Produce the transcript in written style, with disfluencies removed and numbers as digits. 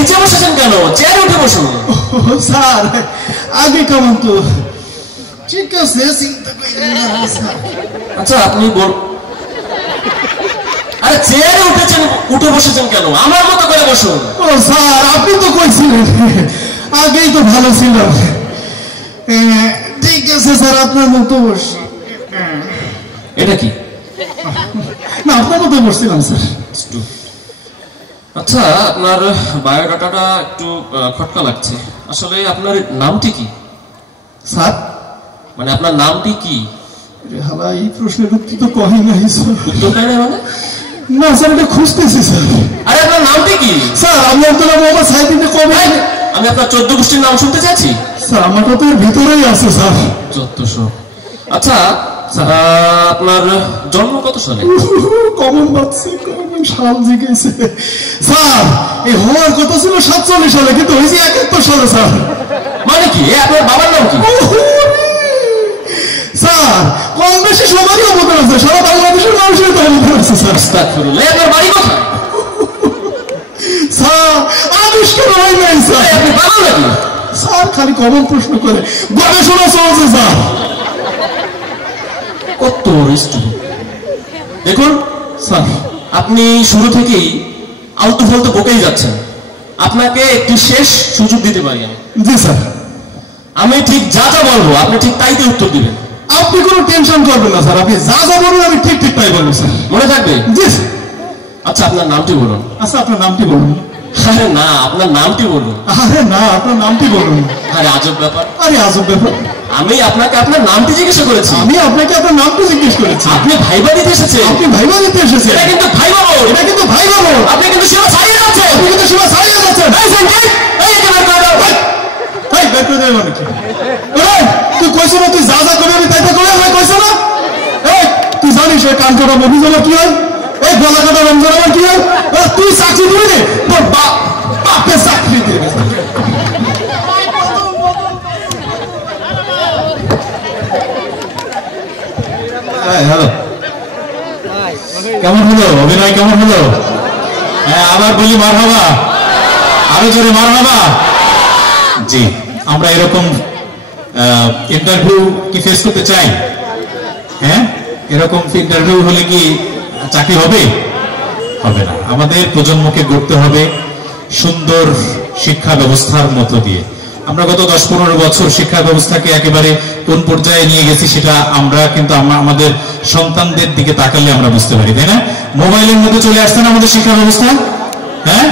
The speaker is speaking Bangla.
নিচে বসেছেন কেন? চেয়ারে উঠে বসুন। স্যার আগে কেমন তো ঠিক আছে, চিন্তা করেন না স্যার। আচ্ছা আপনি আরে চেয়ারে উঠে বসেছেন কেন? আমার মতো করে বসুন। ও স্যার আপনি তো কইছিলেন আগেই তো ভালো ছিল। ঠিক আছে স্যার, আপনার মতো বসি। এটা কি? না আপনার মতো বসছিলাম স্যার। আচ্ছা আপনার বায়োডাটাটা একটু খটকা লাগছে। আসলে আপনার নামটি কি স্যার? মানে আপনার নামটি কি? হালা এই প্রশ্নের উত্তর তো কই নাই স্যার। উত্তর দেয় না মানে? না স্যার এটা খুঁজতেছি স্যার। আরে আপনার নামটি কি? স্যার আমি আপনার মোবাইল সাইডে কবে আমি আপনার 14 গোষ্ঠীর নাম শুনতে চাইছি। স্যার আমারটা তো এর ভিতরেই আছে স্যার। 1400। আচ্ছা আপনার জন্ম কত সালে? কমন বাচ্চা কমন সাল জিগেছে স্যার। এই হওয়ার কথা ছিল 47 সালে, কিন্তু হয়েছে 71 সালে স্যার। মানে কি? আপনার বাবার নাম কি? স্যার কম বেশি সবারই অবদান আছে, সারা বাংলাদেশের মানুষের তো অবদান আছে স্যার। আস্তাগফিরুল্লাহ। আপনার বাড়ি কোথায়? স্যার আবিষ্কার হয় নাই স্যার। আপনি পাগল নাকি? স্যার খালি কমন প্রশ্ন করে গবেষণা চলছে স্যার। কত স্টুডেন্ট দেখুন স্যার আপনি শুরু থেকেই আলতু ফালতু বকেই যাচ্ছেন। আপনাকে একটি শেষ সুযোগ দিতে পারি আমি। জি স্যার। আমি ঠিক যা যা বলবো আপনি ঠিক তাইতে উত্তর দিবেন। আপনি কোনো টেনশন করবেন না স্যার, আপনি যা যা বলবেন আমি ঠিক ঠিক তাই বলবো স্যার। মনে থাকবে? জি স্যার। আচ্ছা আপনার নামটি বলুন। আচ্ছা আপনার নামটি বলুন। আরে না আপনার নামটি বলুন। আরে না আপনার নামটি বলুন। আরে আজব ব্যাপার। আরে আজব ব্যাপার। আমি আপনাকে আপনার নামটি জিজ্ঞেস করেছি। আমি আপনাকে আপনার নামটি জিজ্ঞেস করেছি। আপনি ভাইবা দিতে এসেছেন। আপনি ভাইবা দিতে এসেছেন। এটা কিন্তু ভাইবা বল। এটা কিন্তু ভাইবা বল। আপনি কিন্তু সেবা ছাড়িয়ে যাচ্ছেন। আপনি কিন্তু সেবা ছাড়িয়ে যাচ্ছেন। এই সেন্টার এই যে বের করে দাও। এই বের করে দেব মানে কি? ওরে তুই কইছ না তুই যা যা করবি আমি তাই তাই করে আমি কইছ না? এই তুই জানিস এই কান কাটা মফিজ হলো কি হয়? এই গলা কাটা রমজান আমার কি হয়? তুই চাকরি দিবি রে, তোর বাপে চাকরি দিবে। হ্যালো কেমন হলো অভিনয়? কেমন হলো? হ্যাঁ আবার বলি মারহাবা, আরো জোরে মারহাবা। জি আমরা এরকম ইন্টারভিউ কি ফেস করতে চাই? হ্যাঁ এরকম ইন্টারভিউ হলে কি চাকরি হবে? হবে না। আমাদের প্রজন্মকে গড়তে হবে সুন্দর শিক্ষা ব্যবস্থার মধ্য দিয়ে। আমরা গত 10-15 বছর শিক্ষা ব্যবস্থাকে একেবারে কোন পর্যায়ে নিয়ে গেছি সেটা আমরা কিন্তু আমাদের সন্তানদের দিকে তাকালে আমরা বুঝতে পারি, তাই না? মোবাইলের মধ্যে চলে আসছে না আমাদের শিক্ষা ব্যবস্থা। হ্যাঁ